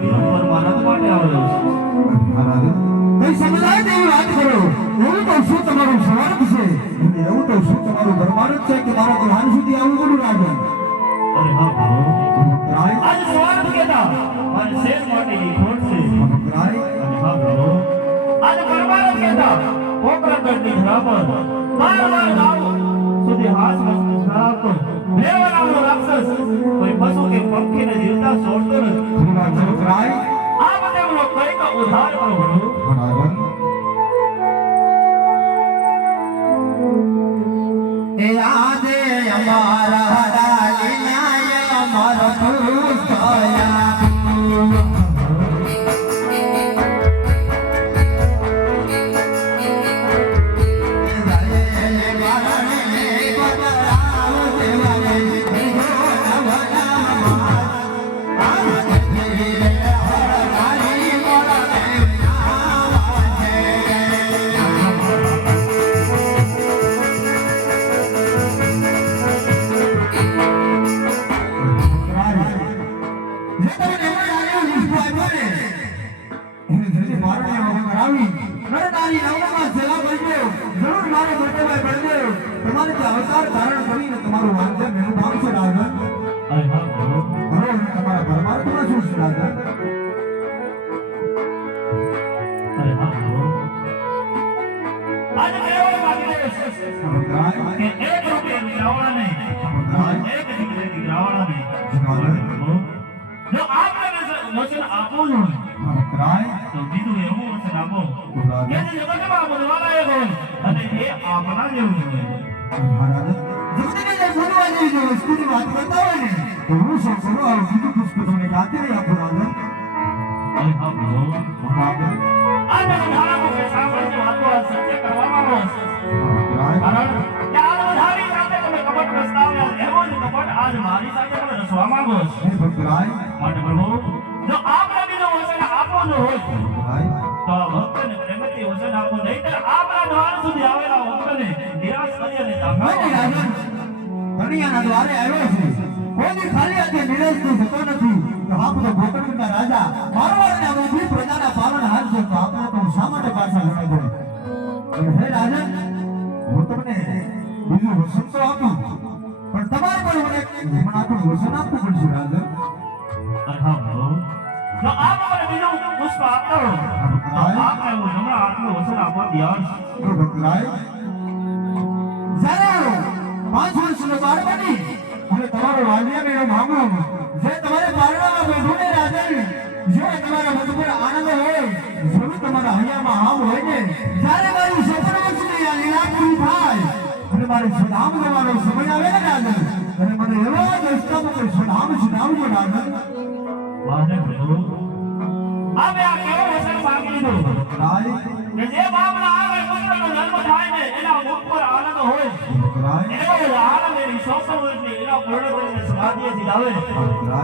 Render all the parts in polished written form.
બીજો પરમાનંદ માટે આવેલો છે ભાઈ સમજાય તેવી વાત કરો એવું તો શું તમારું સ્વાર્થ છે એવું તો શું તમારું પરમાનંદ છે કે મારા ધ્યાન સુધી આવું બધું રાખે અરે હા ભાવ રાય આજ સ્વાર્થ કેતા અને શેર માટેની ખોટ છે રાય અને હા ભાવ આજ પરમાનંદ કેતા પોકરણની ધરા પર બાર ગાવ સુધી હાથ મસ્ત લેવનાનો રાક્ષસ કોઈ પશુ કે પંખીને જીવતા છોડતો નથી રાય આ બધાનો કઈક ઉધાર કરો બરોબર એ આદે અમારા રાલી ન્યાય અમારો પુસ્તયા અવતાર ધારણ કરીને તમારું વાંચન મેનું નામ છે રાજન અરે હા ભાવ તમારા પરમાત્મા શું છે રાજન અરે હા ભાવ આજ કેવળ માગી રહ્યો છે કે એક રૂપિયા રાવણા નહીં એક દીકરી રાવણા નહીં જો આપણે વચન આપો ન તો બીજું એવું વચન આપો કે જે જગતમાં બોલવાના એ હોય અને એ આપણા જેવું હોય જગતને જે બોલવા જેવી જે વસ્તુની વાત કરતા હોય ને તો હું શું કરું આ બીજું પુષ્પ તમને ગાતે નહીં આપો રાજન અરે હા ભાવ બાબા આ બધા ધારા મુકે સાંભળીને વાતો આ સત્ય કરવામાં આવે કારણ કે આ બધાની સાથે તમે કપટ રસ્તાવ્યા એવો જ કપટ આજ મારી સાથે પણ રસવા માંગો છો હે ભક્તરાય માટે પ્રભુ જો આપણા બીજો વચન આપો ન હોય ભક્તરાય તો આ ભક્તને પ્રેમથી વચન આપો નહીંતર આપણા દ્વાર સુધી આવેલા ભક્તને નિરાશ કરી અને નહીં રાજન કણિયાના દ્વારે આવ્યો છે કોઈ ખાલી હાથે નિરાશ થઈ જતો નથી તો આપ તો ગોકર્ણના રાજા મારવાડના બધી પ્રજાના પાલન હાર છે તો આપણે તો શા માટે પાછા લડાઈ ગયો અને હે રાજન હું તમને બીજું વચન તો આપું પણ તમારે પણ મને હમણાં આપણું વચન આપવું પડશે રાજન હા ભાવ જો આપ મને બીજું પુષ્પ આપતા હો તો આપને હું હમણાં આપનું વચન આપવા તૈયાર છું ભક્તરાય જ્યારે 5 વર્ષનો બાળ બની અને તમારો વાલિયા મેળો માંગો જે તમારે પારણામાં બેઠું ને રાજન જે તમારા મન પર આનંદ હોય જેવું તમારા હૈયામાં આમ હોય ને જ્યારે મારી સફળ વર્ષની આ લીલા પૂરી થાય અને મારે સલામ દેવાનો સમય આવે ને રાજન અને મને એવા જ રસ્તામાં કોઈ સલામ સુનાવજો રાજન વાહને પ્રભુ આપે આ કેવો વચન માંગી લીધું રાય કે જે બાપના આગળ પુત્રનો જન્મ થાય ને એના મુખ પર આનંદ હોય રાય એવો આનંદ એની સૌસૌ એટલે એના પૂર્ણ કરીને સમાધિએથી લાવે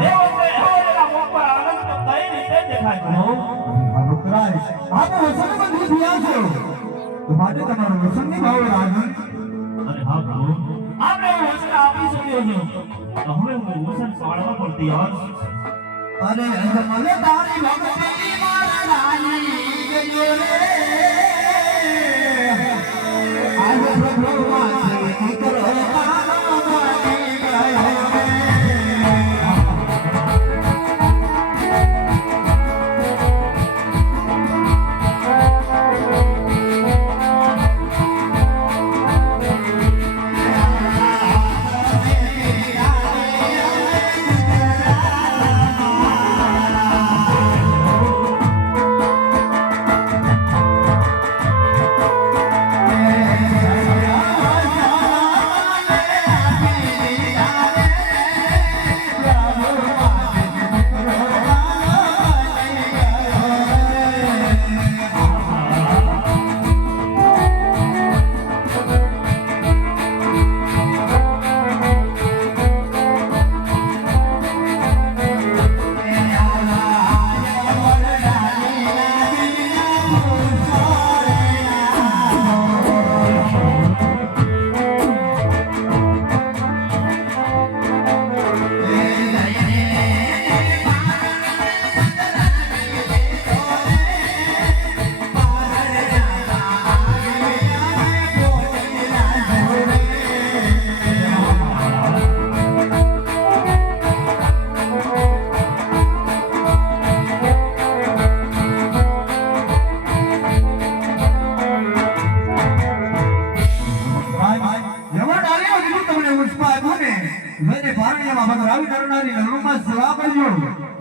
એવો એના મુખ પર આનંદ તો કઈ રીતે દેખાય પ્રભુ ભક્તરાય આપે વચન બંધી થયા છો તો માટે તમારો વચનની ભાવ રાજન અરે હા પ્રભુ આપણે એવું વચન આપી શક્યો છો તો હવે હું વચન પાળવા પણ તૈયાર છું અરે મને તારી ભક્તિ મારા રાની ગયો રે આજ પ્રભુ માથે કરો પાણી ગયો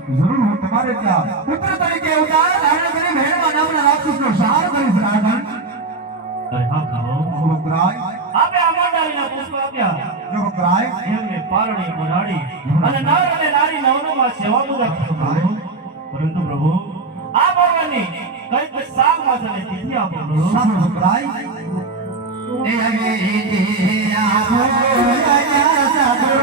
જરૂર હું તમારે ત્યાં પુત્ર તરીકે અવતાર ધારણ કરી મહેરબાન નામના રાક્ષસનો સંહાર કરીશ રાજન. અરે હા પ્રભુ વક્રાય આપે આમંડારીના પુષ્પ આપ્યા જો વક્રાય એમને પારણી બનાડી અને નર અને નારી નવનોમાં સેવા પૂજા કરો પ્રભુ. પરંતુ પ્રભુ આ ભગવાનની કઈક સાગ માસને તિથિ આપો પ્રભુ. સાધુ વક્રાય એ આગે આપો આયા સાધુ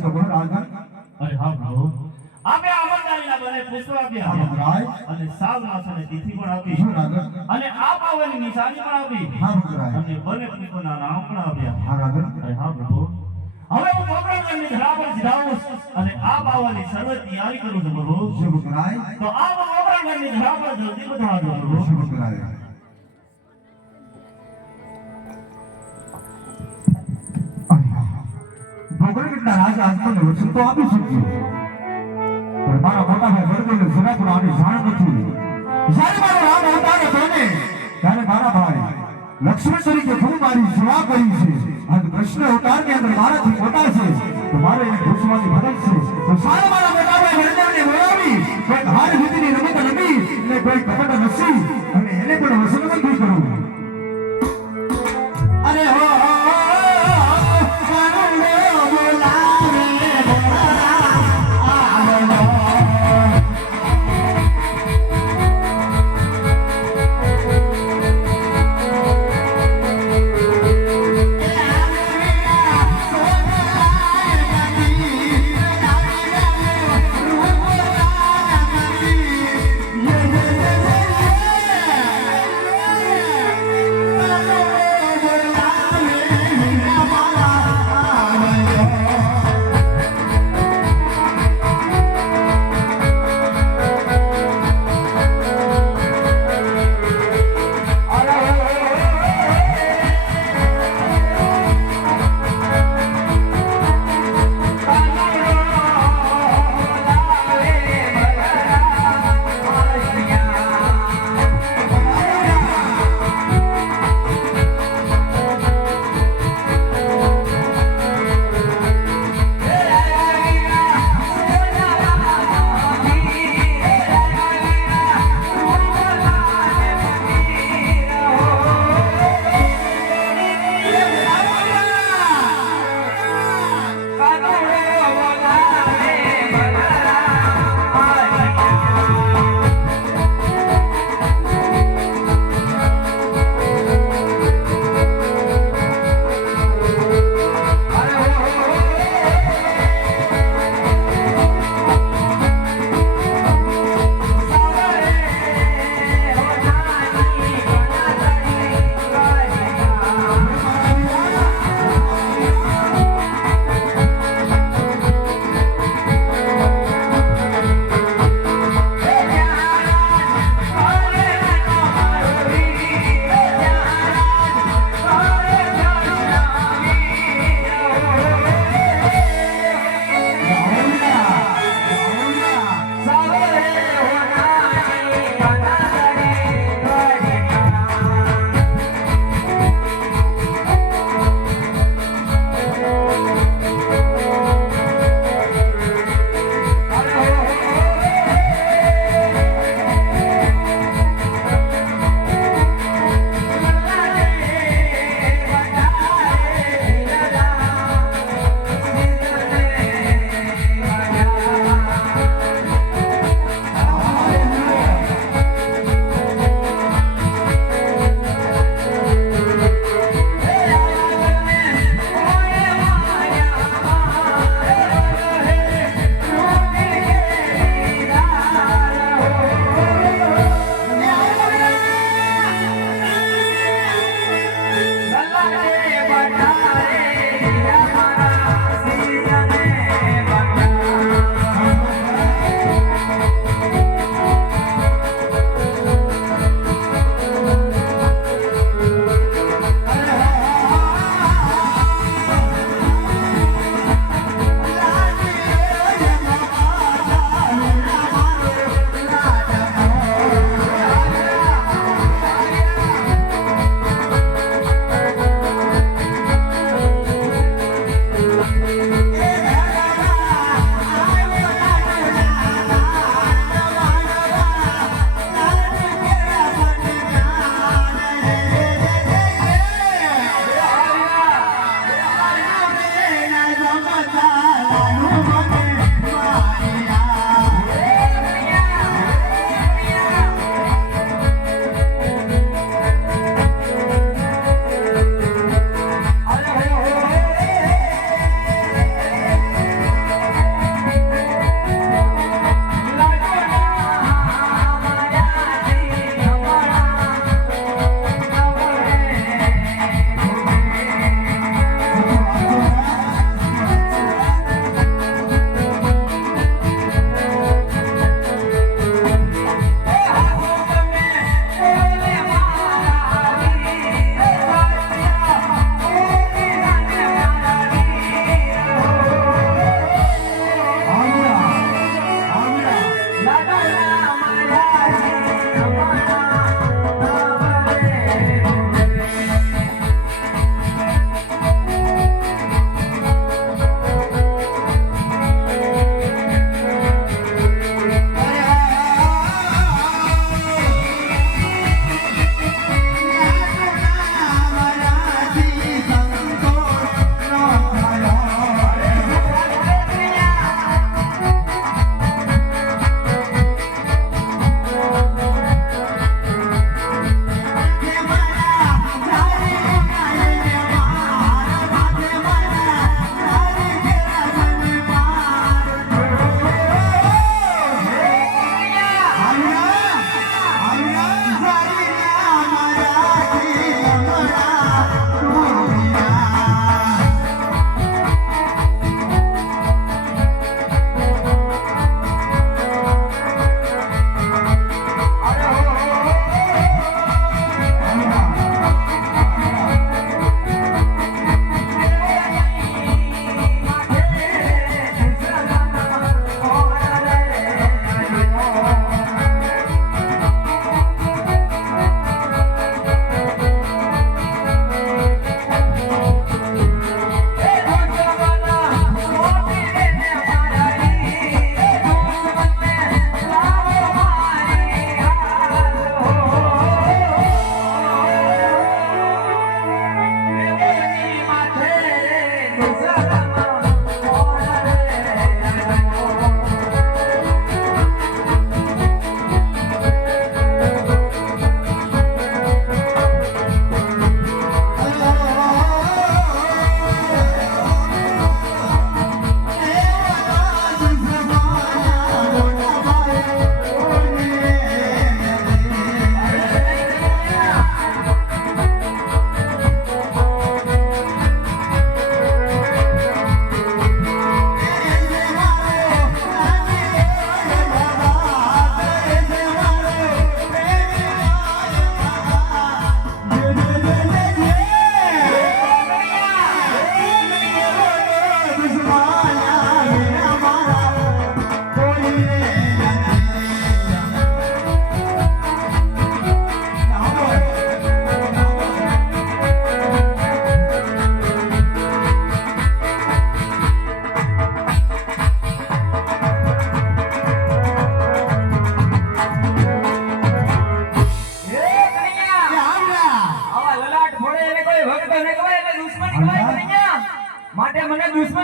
અરે હા પ્રભુ આપે આમંડારીના બને પુષ્પ આપ્યા અને સાગ માસને તિથિ પણ આપી અને આ પાવનની નિશાની પણ આપી અને બને પુષ્પના નામ પણ આપ્યા. અરે હા પ્રભુ હવે હું પોકરણગઢની ધરા પર સીધાવું અને આ પાવનની સર્વ તૈયારી કરું છું પ્રભુ. તો આ પોકરણગઢની ધરા પર જલ્દી પધારજો પ્રભુ. ભોગરગઢના રાજા આજમને વચન તો આપી શક્યો પણ મારા મોટા ભાઈ વર્ગોને જરા પણ આની જાણ નથી. જ્યારે મારો રામ અવતાર હતો ને ત્યારે મારા ભાઈ લક્ષ્મણ તરીકે ખૂબ મારી સેવા કરી છે. આજ કૃષ્ણ અવતારની અંદર મારાથી મોટા છે તો મારે એને પૂછવાની ફરજ છે. તો સારા મારા મોટા ભાઈ વર્ગોને બોલાવી કોઈ હાર જીતની રમત રમી અને કોઈ કપટ રસી અને એને પણ વસનબંધી કરું. અરે હો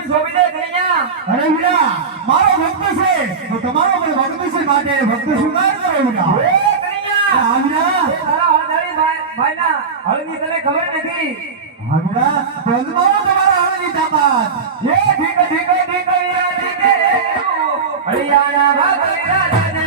પણ શોભી દે કન્યા. અરે વીરા મારો ભક્ત છે તો તમારો પણ ભક્ત છે માટે ભક્ત સ્વીકાર કરો વીરા એ કન્યા, હા વીરા એ તારા હળદારી ભાઈના હળની તને ખબર નથી. હા વીરા તો અજમાવો તમારા હળની તાકાત એ ઠીક ઠીક ઠીક વીરા જીતે હરિયાણા ભાગરી રાજાને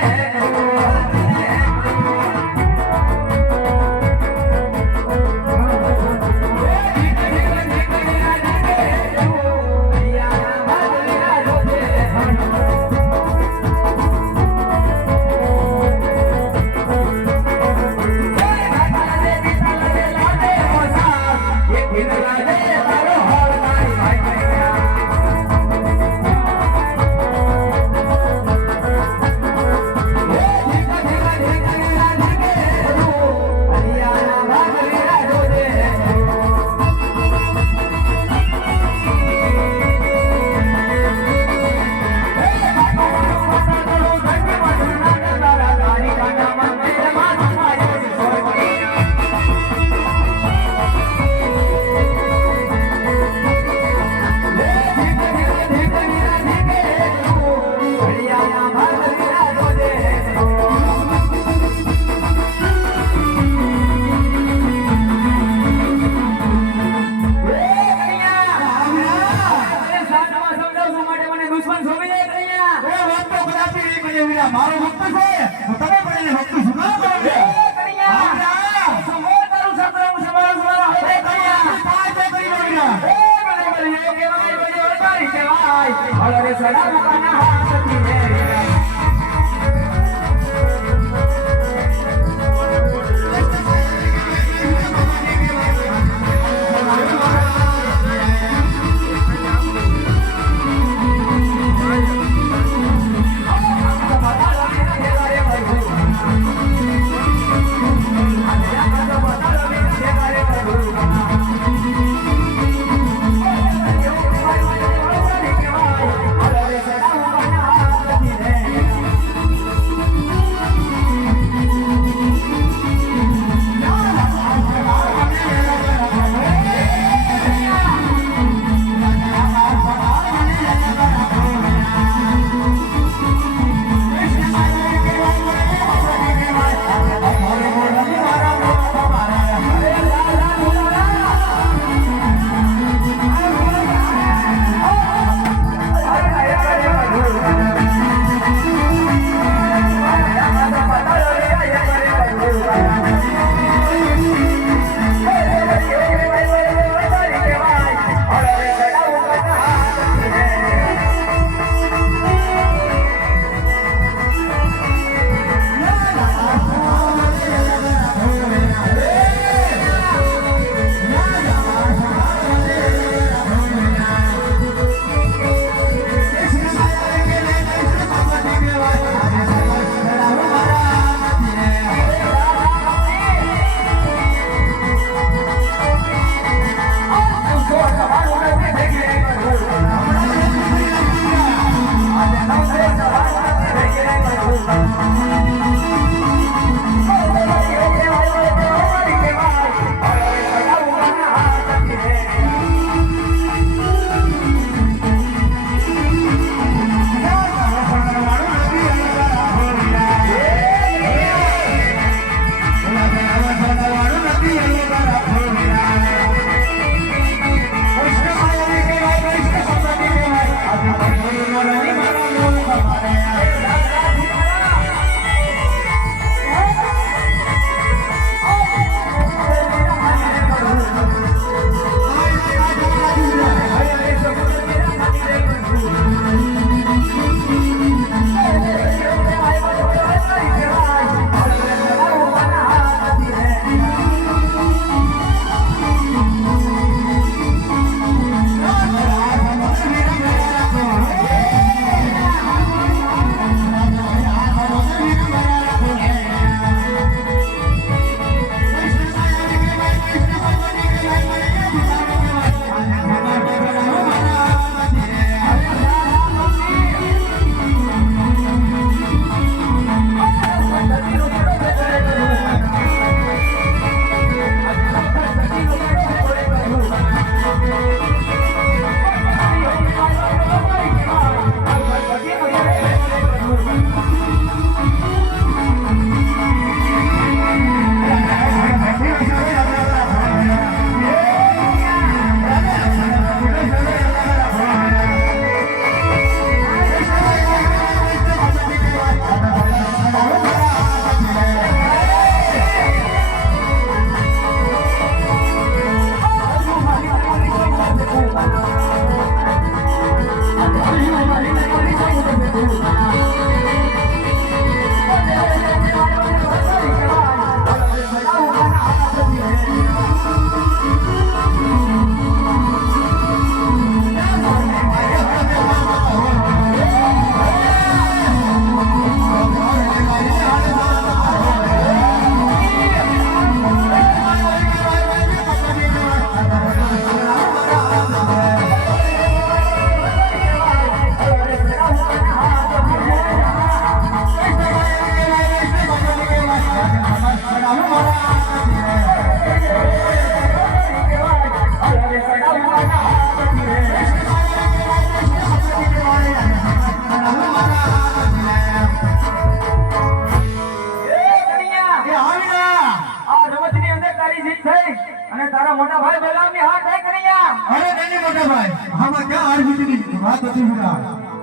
તારા મોટા ભાઈ બલરામની હાર નહીં કનૈયા અરે નહીં મોટા ભાઈ આમાં ક્યાં હાર જીતની વાત હતી વીરા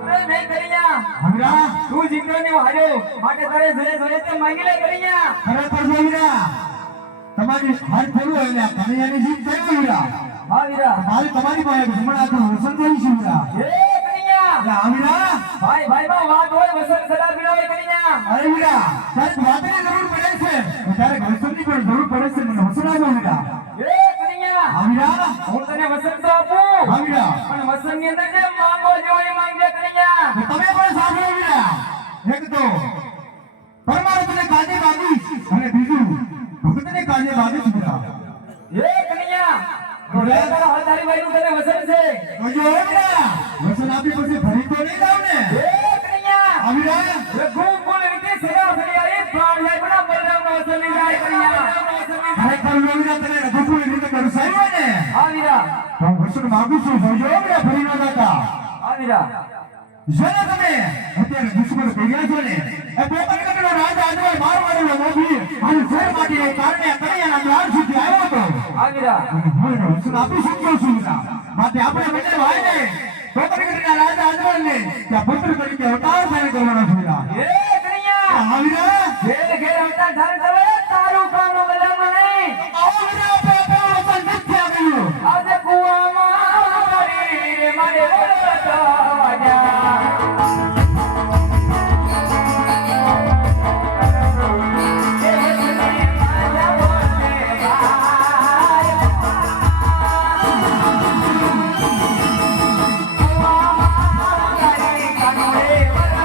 અરે નહીં કનૈયા વીરા તું જીત્યો ને હું હાર્યો માટે તારે જોઈએ જોઈએ તે માંગી લે કનૈયા ખરેખર છે વીરા તમારી હાર ખોલું હોય ને કનૈયાની જીત થઈ ગઈ વીરા હા વીરા મારી તમારી પાસે હમણાં આખું વસન થયું છે વીરા એ કનૈયા એટલે આ વીરા ભાઈ ભાઈ માં વાત હોય વસંત સદા પીળો કનૈયા અરે વીરા તારે વાતની જરૂર પડે છે ત્યારે વસનની પણ જરૂર પડે છે મને વસન આપો વીરા એ કનૈયા હા વીરા હું તને વસંત તો આપું હા વીરા પણ વસંત ની અંદર જે માંગો જો એ માંગજે કનૈયા તો તમે પણ સાંભળો વીરા એક તો પરમાત્માને કાજે માગીશ અને બીજું ભક્તને કાજે માગીશ વીરા એ કનૈયા તો લે તારા હળદારી ભાઈ નું તને વસંત છે તો જો વીરા વસન આપી પછી ફરી તો નહીં જાવ ને એ કનૈયા હા વીરા એ ગુણ રીતે સેવા કરી આવી પ્રાણ જાય બના બલરામ નો વસંત ની જાય કનૈયા ખરેખર વીરા તને રઘુકુળ રીતે કરું સાહેબ ને હા વીરા તો હું વસન માગું છું જોજો વીરા ફરી ન જતા હા વીરા જેને તમે અત્યારે દુશ્મન ભેગા છો ને એ પોતાનો રાજ આજવા માર મારેલો મોભી અને શેર માટે એ કારણે કનૈયાના દ્વાર સુધી આવ્યો હતો હા વીરા હું વસન આપી શકું છું વીરા માટે આપણે બંને ભાઈ ને પોતાના રાજ આજવાને ત્યાં પુત્ર તરીકે અવતાર ધારણ કરવાનો છે વીરા એ કનૈયા હા વીરા ઘેર ઘેર અવતાર ધારણ કરે તારું કામ બલરામ નહીં આવો વીરા આપણે વસન નથી આવ્યું આજે કુવામાં મારી મારે વાજા કાનોડે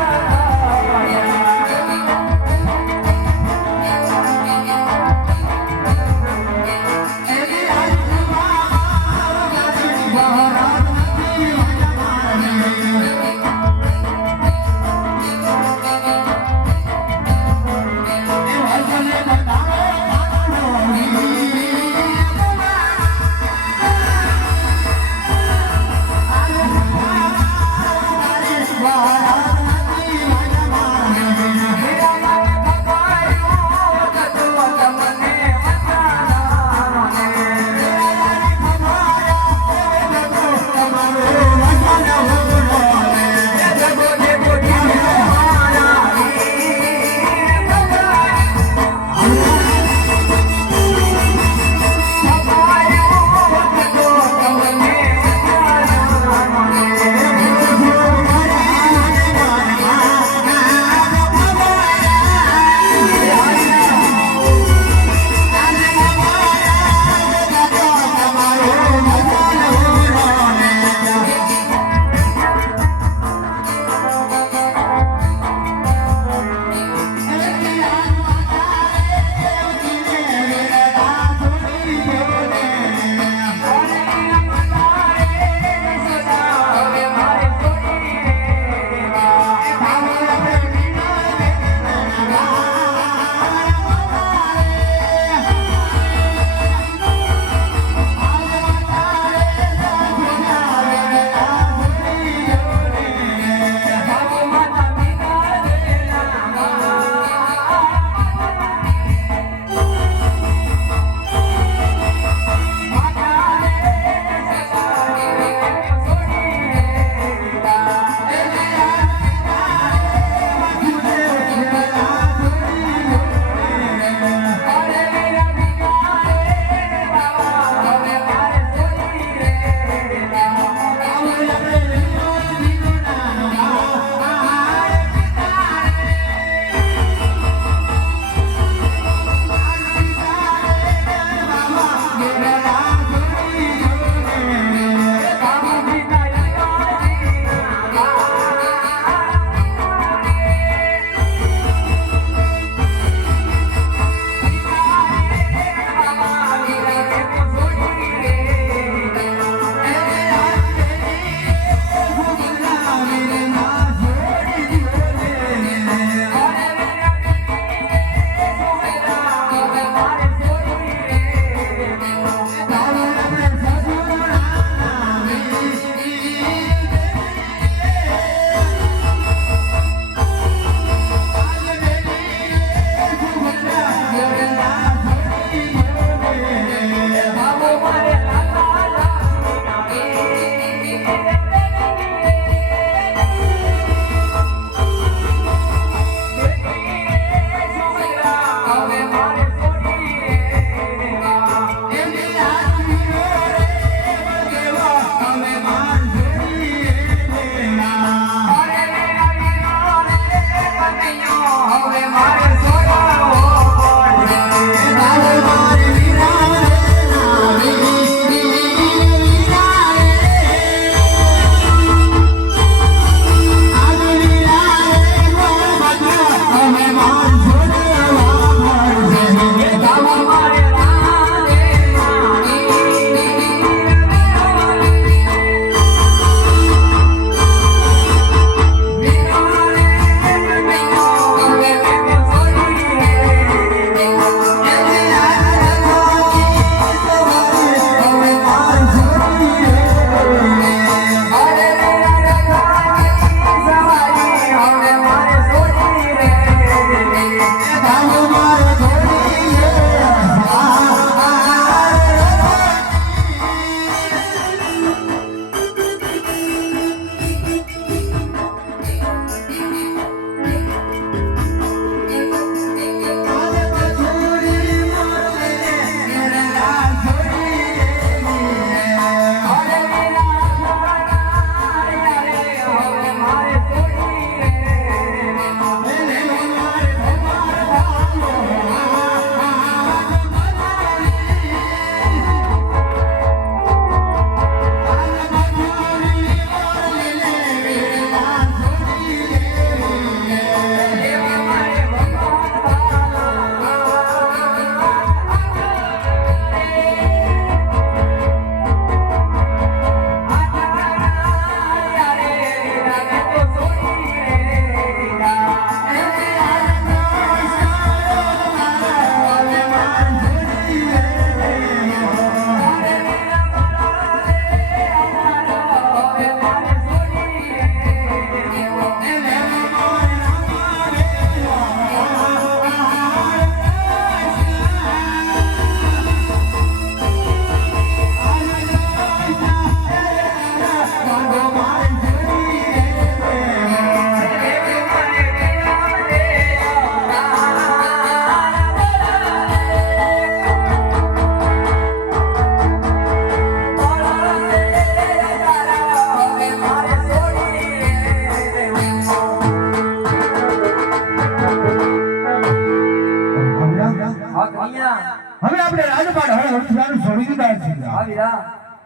આપણે રાજપાટ હવે હરસરાનું છોડી દીધા છે હા વીરા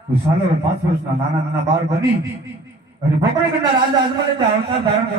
તો સાલો 5 વર્ષના નાના નાના બાળ બની અને બકરીગઢના રાજા અજમલે અવતાર ધારણ